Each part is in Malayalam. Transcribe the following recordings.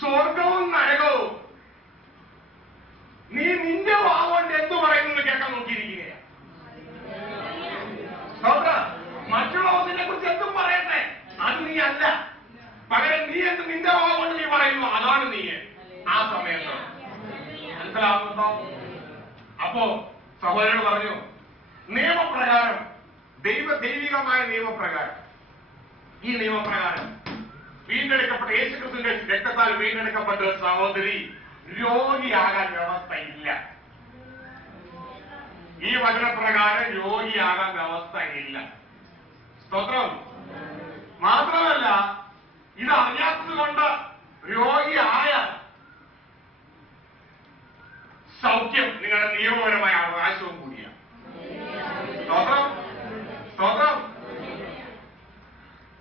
സ്വർഗവും നരകവും നീ നിന്റെ വാവുകൊണ്ട് എന്തു പറയുന്നു കേൾക്കാൻ നോക്കിയിരിക്കുകയാണ്. മറ്റുള്ളവരെ കുറിച്ച് എന്തും പറയട്ടെ, അത് നീ അല്ല. പകരം നീ എന്ത് നിന്റെ വാവുകൊണ്ട് നീ പറയുന്നു, അതാണ് നീ ആ സമയത്ത്. മനസ്സിലാകുന്നുണ്ടോ? അപ്പോ സഹോദരൻ പറഞ്ഞു, നിയമപ്രകാരം, ദൈവികമായ നിയമപ്രകാരം, ഈ നിയമപ്രകാരം വീണ്ടെടുക്കപ്പെട്ട യേശുക്രിസ്തുവിന്റെ രക്തത്താൽ വീണ്ടെടുക്കപ്പെട്ട സഹോദരി രോഗിയാകാൻ വ്യവസ്ഥയില്ല. ഈ വചനപ്രകാരം രോഗിയാകാൻ വ്യവസ്ഥയില്ല. സ്തോത്രം. മാത്രമല്ല, ഇത് അറിയാത്തത് കൊണ്ട് രോഗിയായ സൗഖ്യം നിങ്ങളുടെ നിയമപരമായ അവകാശവും കൂടിയാണ്. സ്തോത്രം. സ്തോത്രം.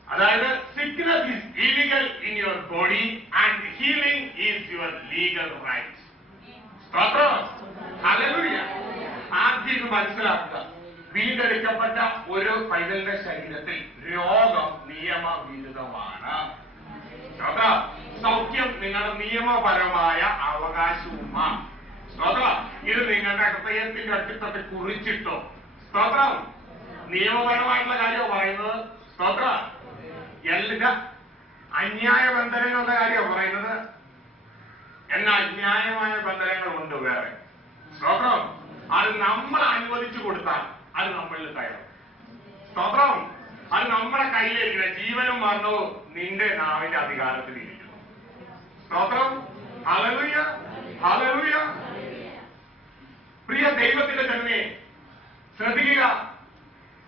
അതായത് sickness is illegal in your body and healing is your legal right. സ്തോത്രം. ഹല്ലേലൂയ. ആദ്യം ഇത് മനസ്സിലാക്കുക, വീണ്ടെടുക്കപ്പെട്ട ഒരു പൈതലിന്റെ ശരീരത്തിൽ രോഗം നിയമവിരുദ്ധമാണ്. സൗഖ്യം നിങ്ങളുടെ നിയമപരമായ അവകാശവുമാണ്. സ്തോത്രം. ഇത് നിങ്ങളുടെ ഹൃദയത്തിന്റെ അട്ടിത്തട്ട് കുറിച്ചിട്ടോ. സ്തോത്രം. നിയമപരമായിട്ടുള്ള കാര്യമാണ് പറയുന്നത്. സ്തോത്രം. എല്ലാ അന്യായ ബന്ധനങ്ങളുടെ കാര്യമാണ് പറയുന്നത്. എന്നാൽ ന്യായമായ ബന്ധനങ്ങളുണ്ട് വേറെ. സ്തോത്രം. അത് നമ്മൾ അനുവദിച്ചു കൊടുത്താൽ അത് നമ്മളിൽ കയറും. സ്തോത്രം. അത് നമ്മുടെ കയ്യിലിരിക്കുന്ന ജീവനും മരണവും നിന്റെ നാവിന്റെ അധികാരത്തിലിരിക്കുന്നു. സ്തോത്രം. ഹല്ലേലൂയ. ഹല്ലേലൂയ. പ്രിയ ദൈവത്തിന്റെ ജനമേ, ശ്രദ്ധിക്കുക.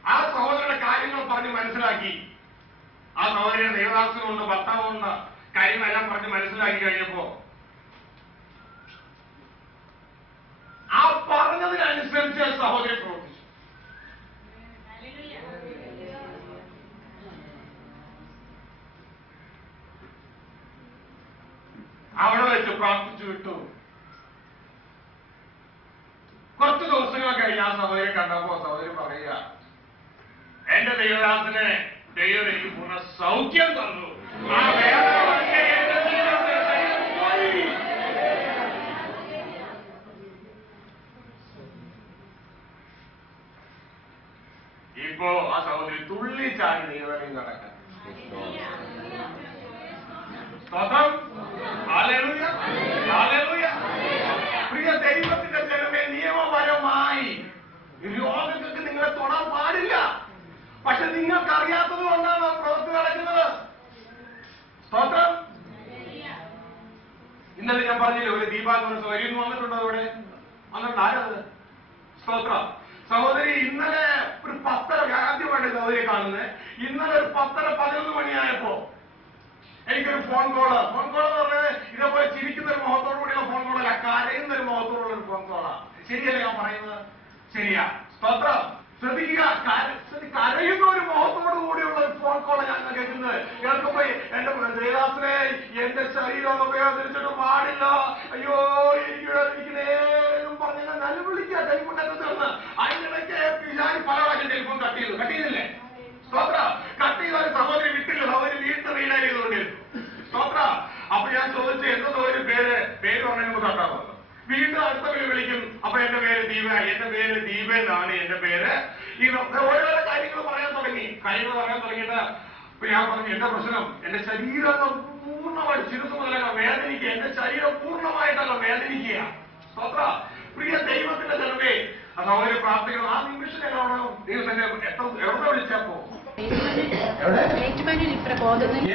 ആ സഹോദരന്റെ കാര്യങ്ങൾ പറഞ്ഞ് മനസ്സിലാക്കി. ആ സഹോദരൻ ദേവദാസനുണ്ട്, ഭർത്താവുണ്ട്, കാര്യങ്ങളെല്ലാം പറഞ്ഞ് മനസ്സിലാക്കി കഴിഞ്ഞപ്പോ ആ പറഞ്ഞതിനനുസരിച്ച് സഹോദരൻ പ്രവർത്തിച്ചു. അവിടെ വെച്ച് പ്രാർത്ഥിച്ചു വിട്ടു. കുറച്ച് ദിവസങ്ങൾ കഴിഞ്ഞ് ആ സഹോദരൻ കണ്ടപ്പോ സഹോദരൻ പറയുക, എന്റെ ദേവദാസനെ ദൈവം എനിക്ക് പൂർണ്ണ സൗഖ്യം തന്നു. ആ ഇപ്പോ ആ സഹോദരി തുള്ളിച്ചാടി ദൈവം നടക്കാൻ. സ്തോത്രം. ഹല്ലേലൂയ. ഹല്ലേലൂയ. പ്രിയ ദൈവത്തിന്റെ ജനമേ, നിയമപരമായി രോഗങ്ങൾക്ക് നിങ്ങളെ തൊടാൻ പാടില്ല. പക്ഷെ നിങ്ങൾക്ക് അറിയാത്തത് കൊണ്ടാണ് പ്രവൃത്തി നടക്കുന്നത്. സ്തോത്രം. ഇന്നലെ ഞാൻ പറഞ്ഞില്ലേ, ഒരു ദീപാന്ന് സൗകര്യം വന്നിട്ടുണ്ടോ? അവിടെ വന്നിട്ടുണ്ട്. ആരത്? സ്തോത്രം. സഹോദരി ഇന്നലെ ഒരു 10:30, ആദ്യമായിട്ട് സഹോദരി കാണുന്നത്, ഇന്നലെ ഒരു 10:11 മണിയായപ്പോ എനിക്കൊരു ഫോൺ കോള് എന്ന് പറഞ്ഞത് ഇതേപോലെ ചിരിക്കുന്ന ഒരു മുഖത്തോടു കൂടിയുള്ള ഫോൺ കോളല്ല, കരയുന്ന ഒരു മുഖത്തോടുള്ള ഒരു ഫോൺ കോളാ. ശരിയല്ലേ ഞാൻ പറയുന്നത്? ശരിയാ. സ്തോത്രം. ശ്രദ്ധിക്കുക. കരയുന്ന ഒരു മുഖത്തോടു കൂടിയുള്ള ഒരു ഫോൺ കോള് ഞാൻ കേൾക്കുന്നത്. കേൾക്കുമ്പോ എന്റെ ദേവദാസനെ, എന്റെ ശരീരം ഉപയോഗിച്ചിട്ട് പാടില്ല, അയ്യോ എനിക്ക് നേരം പറഞ്ഞ നല്ല വിളിക്കുക ടെലിഫോണൊക്കെ തീർന്ന്. അതിനിടയ്ക്ക് ഞാൻ പല പ്രാവശ്യം ടെലിഫോൺ കട്ട് ചെയ്തില്ലേ? സ്തോത്ര. കട്ട് ചെയ്ത ഒരു സഹോദരി വിട്ടില്ല, സഹോദരി വീണ്ടും റീലൈൻ ചെയ്തുകൊണ്ടിരുന്നു. സ്തോത്ര. അപ്പൊ ഞാൻ ചോദിച്ചു, എന്തോ ഒരു പേര് പറഞ്ഞപ്പോൾ കട്ടാ വന്നു. വീണ്ടും അടുത്ത വിളിക്കും. അപ്പൊ എന്റെ പേര് ദീപ എന്നാണ് എന്റെ പേര്. ഈ ഓരോരോ കാര്യങ്ങൾ പറയാൻ തുടങ്ങിയിട്ട് ഞാൻ പറഞ്ഞു, എന്റെ പ്രശ്നം എന്റെ ശരീരം പൂർണ്ണമായി ചിരുത്തു മുതലല്ല വേദനിക്കുക, എന്റെ ശരീരം പൂർണ്ണമായിട്ടല്ല വേദനിക്കുക. സ്തോത്ര. പ്രിയ ദൈവത്തിന്റെ ജനമേ, സഹോദരി പ്രാർത്ഥിക്കണം. ആ നിമിഷം എവിടെ ദൈവത്തിന്റെ എവിടെ വിളിച്ചപ്പോ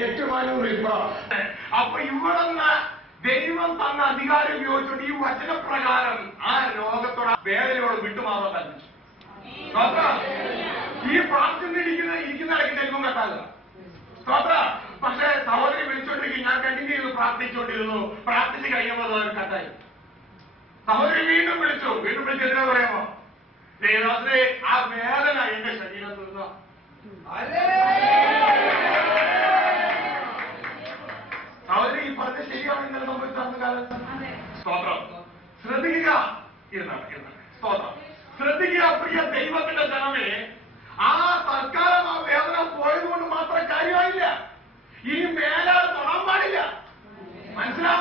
ഏറ്റുമാനൂർ ഇപ്ര. അപ്പൊ ഇവിടുന്ന് ദൈവം തന്ന അധികാരം ഉപയോഗിച്ചുകൊണ്ട് ഈ വചനപ്രകാരം ആ രോഗത്തോട് വേദനയോട് വിട്ടുമാറാൻ കൽപ്പിച്ചു. ഈ പ്രാർത്ഥനയിരിക്കുന്ന ഇടയ്ക്ക് ദൈവം കട്ടാകുക. സ്തോത്ര. പക്ഷേ സഹോദരി വിളിച്ചോണ്ടിരിക്കും. ഞാൻ കണ്ടിന്യൂ ചെയ്ത് പ്രാർത്ഥിച്ചുകൊണ്ടിരുന്നു. പ്രാർത്ഥിച്ച് കഴിയുമ്പോൾ അത് കട്ടായി. സഹോദരി വീണ്ടും വിളിച്ചെന്തിനാ പറയാമോ? ദേവദാസനെ, ആ വേദന എന്റെ ശരീരത്തിൽ നിന്ന് സഹോദരി ഈ പറഞ്ഞ ശരിയാണ്. ഇന്നലെ സംഭവിച്ച കാലത്ത്. സ്തോത്രം. ശ്രദ്ധിക്കുക. സ്തോത്രം. ശ്രദ്ധിക്കുക. പ്രിയ ദൈവത്തിന്റെ ജനമേ, ആ തൽക്കാലം ആ വേദന പോയതുകൊണ്ട് മാത്രം കാര്യമായില്ല. ഇനി മേലാൽ തൊടാൻ പാടില്ല. മനസ്സിലായി?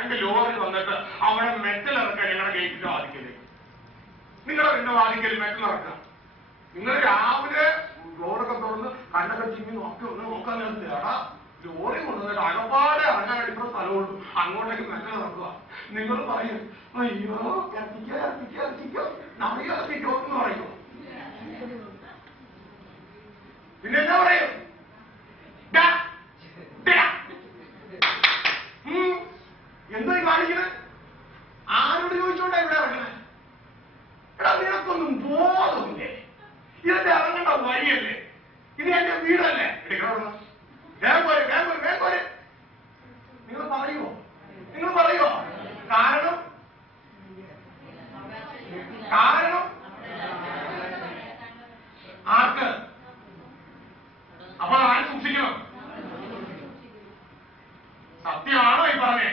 2 ലോറി വന്നിട്ട് അവിടെ മെറ്റൽ ഇറക്കുക ഞങ്ങളുടെ ഗേറ്റിന്റെ വാതിക്കല്. നിങ്ങളുടെ വീടിന്റെ വാതിക്കല് മെറ്റൽ ഇറക്കുക. നിങ്ങൾ രാവിലെ റോഡൊക്കെ തുറന്ന് കണ്ണൊക്കെ ചിമ്മി ഒന്ന് നോക്കാൻ നേരത്തെ എടാ ലോറി കൊണ്ടുവന്നിട്ട് അകപ്പാടെ ഇറങ്ങാനായിട്ട് ഇത്ര സ്ഥലമുള്ളൂ, അങ്ങോട്ടേക്ക് മെറ്റൽ ഇറക്കുക. നിങ്ങൾ പറയും അയ്യോ ഇറക്കിക്കോ നമ്മയോ ഇറക്കിക്കോ എന്ന് പറയുമോ? പിന്നെ എന്താ പറയും? എന്താ കാണിക്കുന്നത്? ആരോട് ചോദിച്ചോണ്ടാ ഇവിടെ ഇറങ്ങണേ? എടാ നിനക്കൊന്നും ബോധമില്ലേ? ഇതൊക്കെ ഇറങ്ങേണ്ട വഴിയല്ലേ? ഇത് എന്റെ വീടല്ലേ? വേഗം പോരെ. നിങ്ങൾ പറയുമോ? കാരണം ആർക്ക്? അപ്പോൾ ആര് സൂക്ഷിക്കണം? സത്യമാണോ ഈ പറഞ്ഞേ?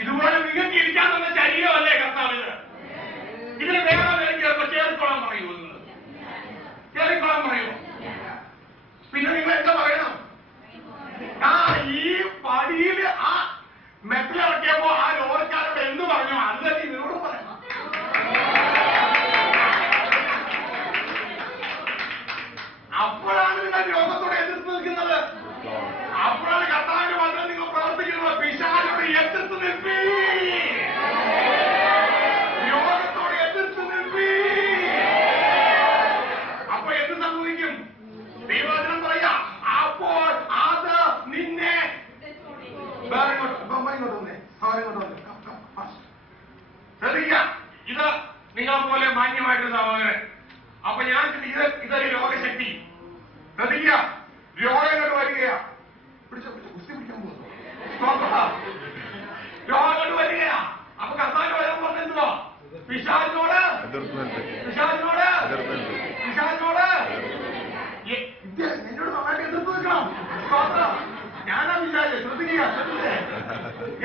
ഇതുപോലെ നിങ്ങൾക്ക് ഇരിക്കാൻ തന്നെ ശരീരമല്ലേ കർത്താവിന്? ഇതിന് വേറെ ചിലപ്പോ ചേറിക്കോളാൻ പറയുമോ? ചേറിക്കോളാൻ പറയുമോ? പിന്നെ നിങ്ങൾ എന്താ പറയണം? ഈ പടിയിൽ ആ മെറ്റൽ ഇറക്കിയപ്പോ ആ ലോറിക്കാരോട് എന്ത് പറഞ്ഞു? അല്ലെങ്കിൽ ഇതിനോട് പറയണം. അപ്പോഴാണ് നിങ്ങൾ രോഗത്തോടെ എതിർത്ത് നിൽക്കുന്നത്. അപ്പോഴാണ് കർത്താവിന്റെ വചനം നിങ്ങൾ പ്രവർത്തിക്കുന്നത്. പിശാചോട് എതിർത്ത് നിൽപ്പീ, രോഗത്തോടെ എതിർത്ത് നിൽപ്പീ. അപ്പൊ എന്ത് സംഭവിക്കും? ദൈവവചനം പറയാ, അപ്പോൾ അത് നിന്നെ ശ്രദ്ധിക്ക. ഇത് നിങ്ങളെ പോലെ മാന്യമായിട്ട് സഹോദരൻ. അപ്പൊ ഞാൻ ഇതൊരു രോഗശക്തി. ശ്രദ്ധിക്ക, രോഗങ്ങൾ വരികയാ. പിടിക്കാൻ പോകുന്നു, രോഗങ്ങൾ വരികയാ. അപ്പൊ കർത്താവിന്റെ വചനം പറഞ്ഞെന്തുവാ? പിശാചിനോട് എന്നോട് നന്നായിട്ട് എതിർത്ത് നിൽക്കണം. ഞാനാ പിശാച്. ശ്രദ്ധിക്കുക,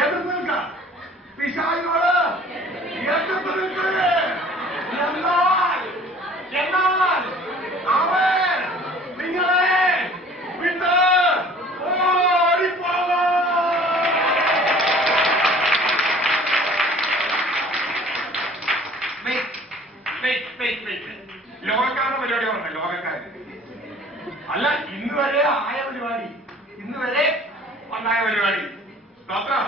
എതിർത്ത് നിൽക്കാം. പിശാചിനോട് എതിർത്ത് നിൽക്കരുത്. എന്നാൽ അവൻ നിങ്ങളെ വിട്ട് ഓടിപ്പോകും. ലോകക്കാരുടെ പരിപാടി പറഞ്ഞ ലോകക്കാര് അല്ല, ഇന്ന് വരെ ആയ പരിപാടി, ഇന്ന് വരെ ഉണ്ടായ പരിപാടി. ഡോക്ടർ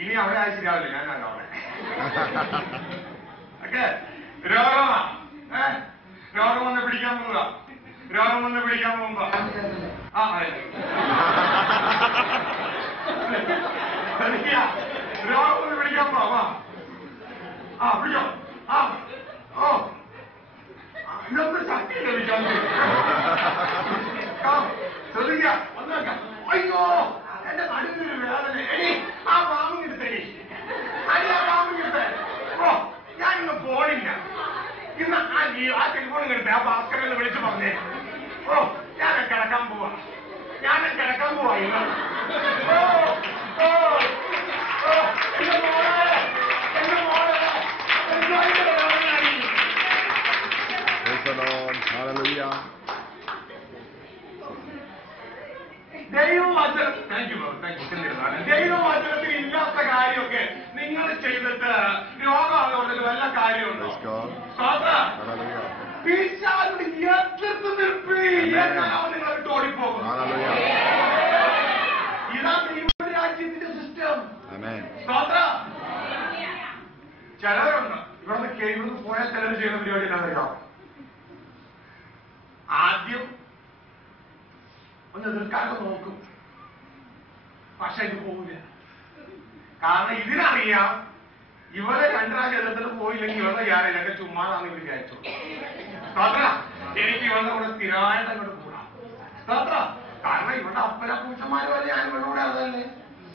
ഇനി അവിടെ ആയി ശരിയാവില്ല. ഞാനാണ് അവിടെ ഓക്കെ. രോഗമാ, രോഗം വന്ന് പിടിക്കാൻ പോകുക. രോഗം വന്ന് പിടിക്കാൻ പോകുമ്പോ രോഗം വന്ന് പിടിക്കാൻ പോവാ. പിടിച്ചോ. ഇതൊന്നും ശക്തി ലഭിക്കാൻ ശ്രദ്ധിക്ക. വന്നേക്കാം. അയ്യോ എന്റെ നടുവിനൊരു വേദന. എടി ആ പാമ്പ് കിട്ടേ, ആ പാമ്പ് കിട്ടേ. ഞാനിന്ന് പോണില്ല. ഇന്ന് ആ ടെലിഫോൺ കിട്ടേ, ആ ഭാസ്കരനെ വിളിച്ചു പറഞ്ഞേ. ഞാൻ കിടക്കാൻ പോവാ ഇന്ന്. എന്റെ മോളെ ദൈവവചനത്തിൽ ഇല്ലാത്ത കാര്യമൊക്കെ നിങ്ങൾ ചെയ്തിട്ട് രോഗമാകുന്നത് വല്ല കാര്യമുണ്ടോ? പിശാചിനോട് എതിർത്ത് നിൽപ്പീ, എന്നാവും നിങ്ങൾ വിട്ട് ഓടിപ്പോകും. ഇതാ ദൈവരാജ്യത്തിന്റെ സിസ്റ്റം. ചിലരുണ്ട് ഇവിടുന്ന് പോയാൽ ചിലർ ചെയ്യുന്ന പരിപാടി എന്നറിയാം. ആദ്യം ഒന്ന് എതിർക്കാനൊക്കെ നോക്കും, പക്ഷെ ഇത് പോവില്ല. കാരണം ഇതിനറിയാം ഇവരെ 2 പ്രാവശ്യം പോയില്ലെങ്കിൽ ഇവരുടെ ഞാനൊക്കെ ചുമ്മാതാന്ന് ഇവർ വിചാരിച്ചു. എനിക്ക് ഇവരുടെ കൂടെ സ്ഥിരമായിട്ട് അങ്ങോട്ട് കൂടാം. കാരണം ഇവരുടെ അപ്പന പൂച്ചന്മാര് വരെ ഞാൻ ഇവരുടെ കൂടെ അതല്ലേ.